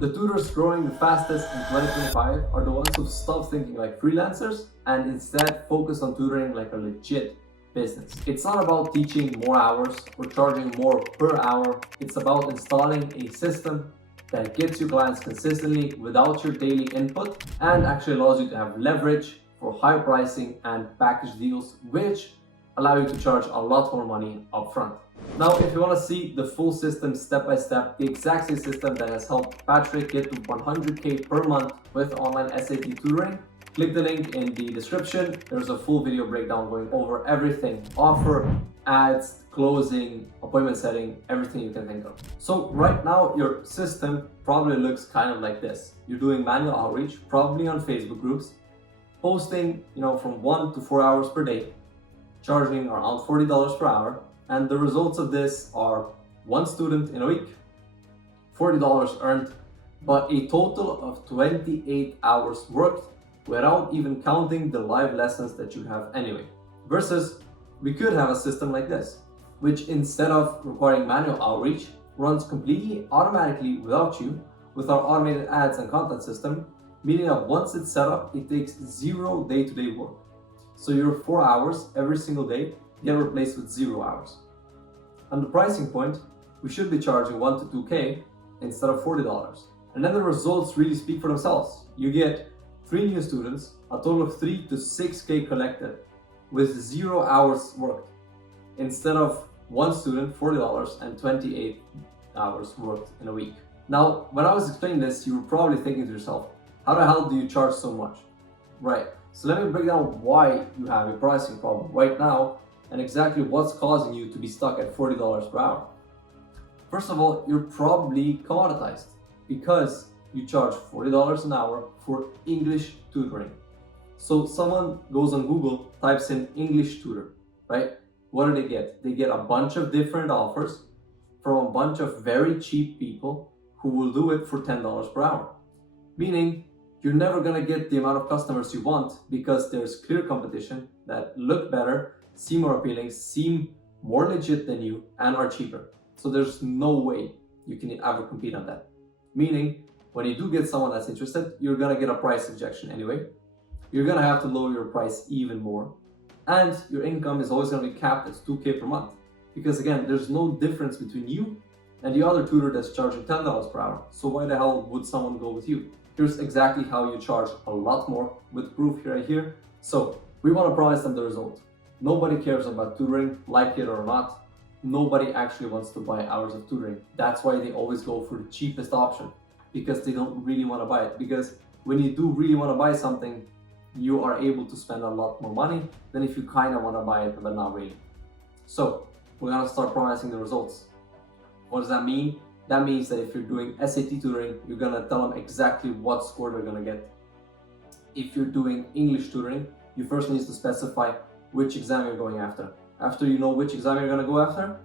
The tutors growing the fastest in 2025 are the ones who stop thinking like freelancers and instead focus on tutoring like a legit business. It's not about teaching more hours or charging more per hour. It's about installing a system that gets you clients consistently without your daily input and actually allows you to have leverage for high pricing and package deals, which allow you to charge a lot more money upfront. Now, if you want to see the full system step by step, the exact same system that has helped Patrick get to 100K per month with online SAT tutoring, click the link in the description. There's a full video breakdown going over everything: offer, ads, closing, appointment setting, everything you can think of. So right now, your system probably looks kind of like this. You're doing manual outreach, probably on Facebook groups, posting, from 1 to 4 hours per day, charging around $40 per hour. And the results of this are 1 student in a week, $40 earned, but a total of 28 hours worked without even counting the live lessons that you have anyway. Versus, we could have a system like this, which instead of requiring manual outreach, runs completely automatically without you with our automated ads and content system, meaning that once it's set up, it takes 0 day-to-day work. So your 4 hours every single day get replaced with 0 hours. On the pricing point, we should be charging 1 to 2K instead of $40. And then the results really speak for themselves. You get 3 new students, a total of 3 to 6K collected with 0 hours worked, instead of 1 student, $40, and 28 hours worked in a week. Now, when I was explaining this, you were probably thinking to yourself, how the hell do you charge so much? Right, so let me break down why you have a pricing problem right now and exactly what's causing you to be stuck at $40 per hour. First of all, you're probably commoditized because you charge $40 an hour for English tutoring. So someone goes on Google, types in English tutor, right? What do they get? They get a bunch of different offers from a bunch of very cheap people who will do it for $10 per hour. Meaning, you're never gonna get the amount of customers you want because there's clear competition that look better, seem more appealing, seem more legit than you, and are cheaper. So there's no way you can ever compete on that. Meaning, when you do get someone that's interested, you're gonna get a price injection anyway. You're gonna have to lower your price even more. And your income is always gonna be capped at 2K per month. Because again, there's no difference between you and the other tutor that's charging $10 per hour. So why the hell would someone go with you? Here's exactly how you charge a lot more with proof right here. So we wanna promise them the result. Nobody cares about tutoring, like it or not. Nobody actually wants to buy hours of tutoring. That's why they always go for the cheapest option, because they don't really want to buy it. Because when you do really want to buy something, you are able to spend a lot more money than if you kind of want to buy it, but not really. So we're going to start promising the results. What does that mean? That means that if you're doing SAT tutoring, you're going to tell them exactly what score they're going to get. If you're doing English tutoring, you first need to specify which exam you're going after. After you know which exam you're going to go after,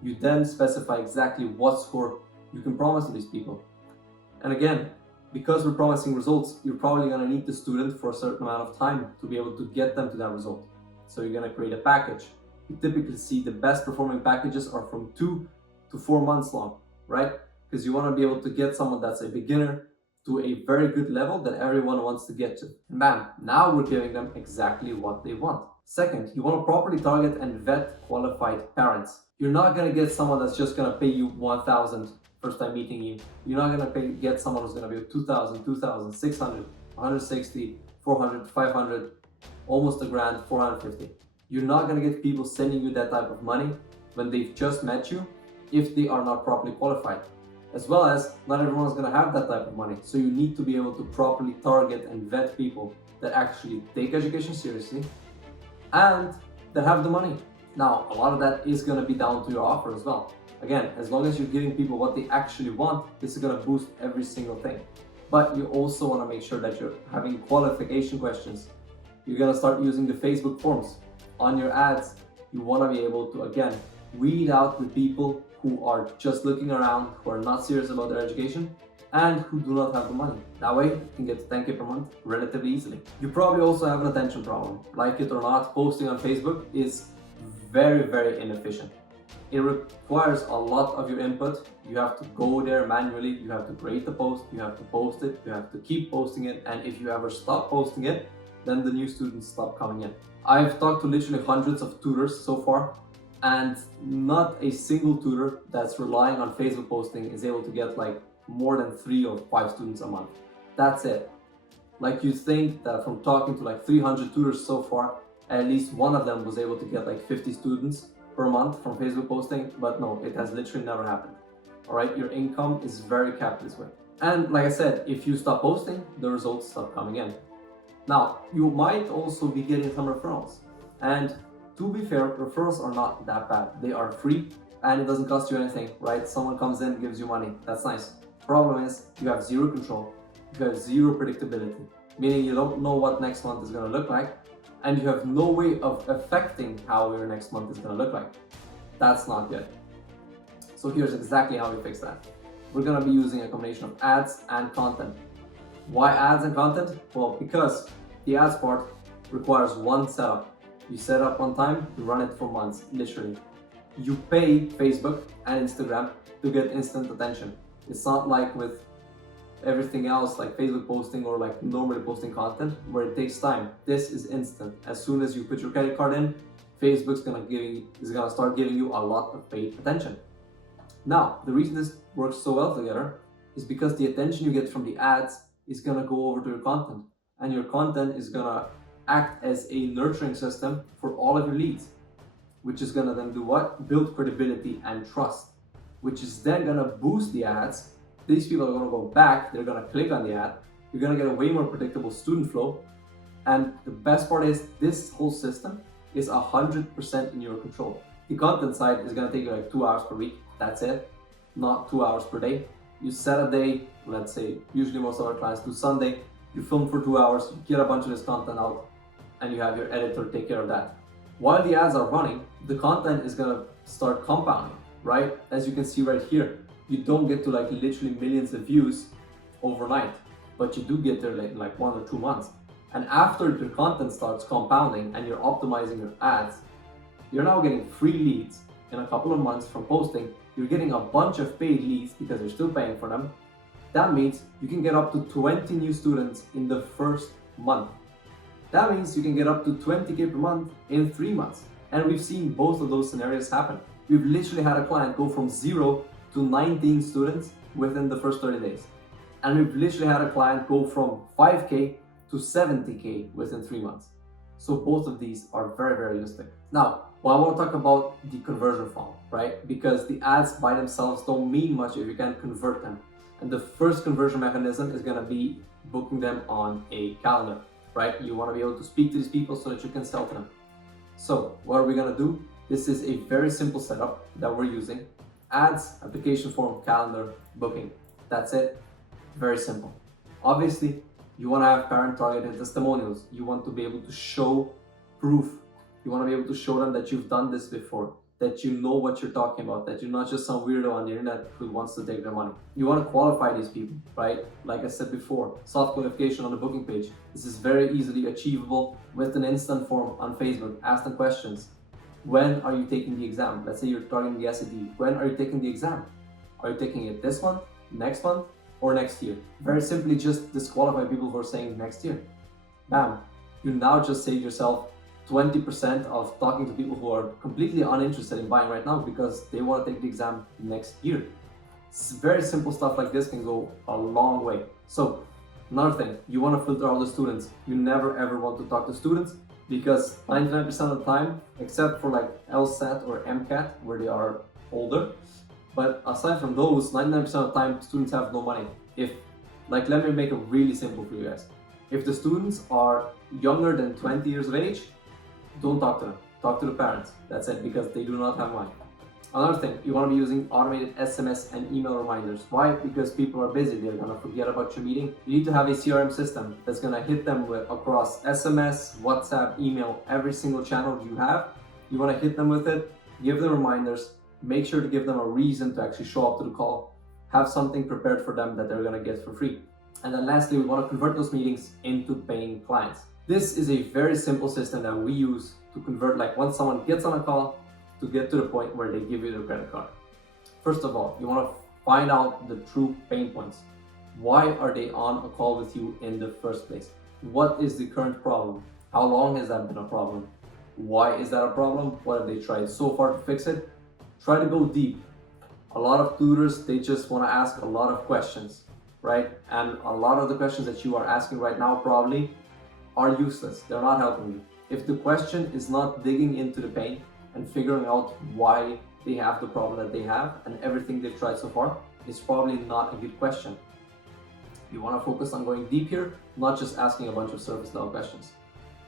you then specify exactly what score you can promise to these people. And again, because we're promising results, you're probably going to need the student for a certain amount of time to be able to get them to that result. So you're going to create a package. You typically see the best performing packages are from 2 to 4 months long, right? Because you want to be able to get someone that's a beginner to a very good level that everyone wants to get to. And bam, now we're giving them exactly what they want. Second, you want to properly target and vet qualified parents. You're not going to get someone that's just going to pay you $1,000 first time meeting you. You're not going to get someone who's going to be $2,000, $2,000, $600, $160, $400, $500, almost $1,000, $450. You're not going to get people sending you that type of money when they've just met you if they are not properly qualified. As well as not everyone's going to have that type of money. So you need to be able to properly target and vet people that actually take education seriously and that have the money. Now, a lot of that is going to be down to your offer as well. Again, as long as you're giving people what they actually want, this is going to boost every single thing. But you also want to make sure that you're having qualification questions. You're going to start using the Facebook forms. On your ads, you want to be able to, again, weed out the people who are just looking around, who are not serious about their education, and who do not have the money. That way, you can get to 10K per month relatively easily. You probably also have an attention problem. Like it or not, posting on Facebook is very, very inefficient. It requires a lot of your input. You have to go there manually, you have to create the post, you have to post it, you have to keep posting it, and if you ever stop posting it, then the new students stop coming in. I've talked to literally hundreds of tutors so far, and not a single tutor that's relying on Facebook posting is able to get like more than 3 or 5 students a month. That's it. Like, you think that from talking to like 300 tutors so far, at least one of them was able to get like 50 students per month from Facebook posting, but no, it has literally never happened. All right, your income is very capped this way. And like I said, if you stop posting, the results stop coming in. Now, you might also be getting some referrals. And to be fair, referrals are not that bad. They are free and it doesn't cost you anything, right? Someone comes in, gives you money. That's nice. Problem is, you have zero control. You have zero predictability, meaning you don't know what next month is going to look like, and you have no way of affecting how your next month is going to look like. That's not good. So here's exactly how we fix that. We're going to be using a combination of ads and content. Why ads and content? Well, because the ads part requires one setup. You set up one time, you run it for months, literally. You pay Facebook and Instagram to get instant attention. It's not like with everything else, like Facebook posting or like normally posting content, where it takes time. This is instant. As soon as you put your credit card in, Facebook's gonna start giving you a lot of paid attention. Now, the reason this works so well together is because the attention you get from the ads is gonna go over to your content, and your content is gonna act as a nurturing system for all of your leads, which is gonna then do what? Build credibility and trust, which is then gonna boost the ads. These people are gonna go back, they're gonna click on the ad, you're gonna get a way more predictable student flow, and the best part is this whole system is 100% in your control. The content side is gonna take you like 2 hours per week, that's it, not 2 hours per day. You set a day, let's say, usually most of our clients do Sunday, you film for 2 hours, you get a bunch of this content out, and you have your editor take care of that. While the ads are running, the content is gonna start compounding, right? As you can see right here, you don't get to like literally millions of views overnight, but you do get there in like 1 or 2 months. And after your content starts compounding and you're optimizing your ads, you're now getting free leads in a couple of months from posting. You're getting a bunch of paid leads because you're still paying for them. That means you can get up to 20 new students in the first month. That means you can get up to 20K per month in 3 months. And we've seen both of those scenarios happen. We've literally had a client go from 0 to 19 students within the first 30 days. And we've literally had a client go from 5K to 70K within 3 months. So both of these are very, very realistic. Now, well, I want to talk about the conversion funnel, right? Because the ads by themselves don't mean much if you can't convert them. And the first conversion mechanism is going to be booking them on a calendar, right? You want to be able to speak to these people so that you can sell to them. So what are we going to do? This is a very simple setup that we're using. Ads, application form, calendar, booking. That's it. Very simple. Obviously, you want to have parent targeted testimonials. You want to be able to show proof. You want to be able to show them that you've done this before, that you know what you're talking about, that you're not just some weirdo on the internet who wants to take their money. You want to qualify these people, right? Like I said before, soft qualification on the booking page. This is very easily achievable with an instant form on Facebook. Ask them questions. When are you taking the exam? Let's say you're targeting the SAT. When are you taking the exam? Are you taking it this month, next month, or next year? Very simply just disqualify people who are saying next year. Bam. You now just save yourself 20% of talking to people who are completely uninterested in buying right now because they want to take the exam next year. Very simple stuff like this can go a long way. So another thing, you want to filter out the students. You never ever want to talk to students because 99% of the time, except for like LSAT or MCAT where they are older, but aside from those, 99% of the time students have no money. Let me make it really simple for you guys. If the students are younger than 20 years of age, don't talk to them. Talk to the parents. That's it, because they do not have money. Another thing, you want to be using automated SMS and email reminders. Why? Because people are busy. They're going to forget about your meeting. You need to have a CRM system that's going to hit them across SMS, WhatsApp, email, every single channel you have. You want to hit them with it, give them reminders, make sure to give them a reason to actually show up to the call, have something prepared for them that they're going to get for free. And then lastly, we want to convert those meetings into paying clients. This is a very simple system that we use to convert, like once someone gets on a call, to get to the point where they give you their credit card. First of all, you want to find out the true pain points. Why are they on a call with you in the first place? What is the current problem? How long has that been a problem? Why is that a problem? What have they tried so far to fix it? Try to go deep. A lot of tutors, they just want to ask a lot of questions, right? And a lot of the questions that you are asking right now probably are useless. They're not helping you. If the question is not digging into the pain and figuring out why they have the problem that they have and everything they've tried so far, it's probably not a good question. You want to focus on going deep here, not just asking a bunch of surface level questions.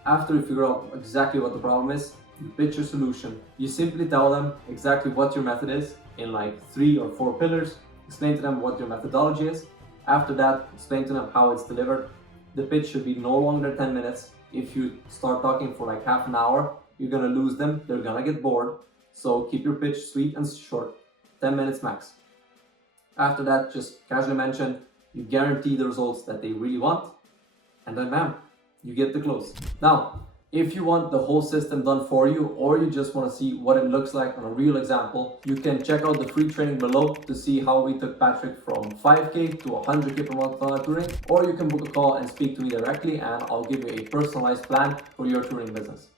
After you figure out exactly what the problem is, you pitch your solution. You simply tell them exactly what your method is in like 3 or 4 pillars. Explain to them what your methodology is. After that, explain to them how it's delivered. The pitch should be no longer than 10 minutes. If you start talking for like half an hour, you're gonna lose them. They're gonna get bored. So keep your pitch sweet and short, 10 minutes max. After that, just casually mention, you guarantee the results that they really want, and then bam, you get the close. Now, if you want the whole system done for you, or you just want to see what it looks like on a real example, you can check out the free training below to see how we took Patrick from 5K to 100K per month on touring, or you can book a call and speak to me directly and I'll give you a personalized plan for your touring business.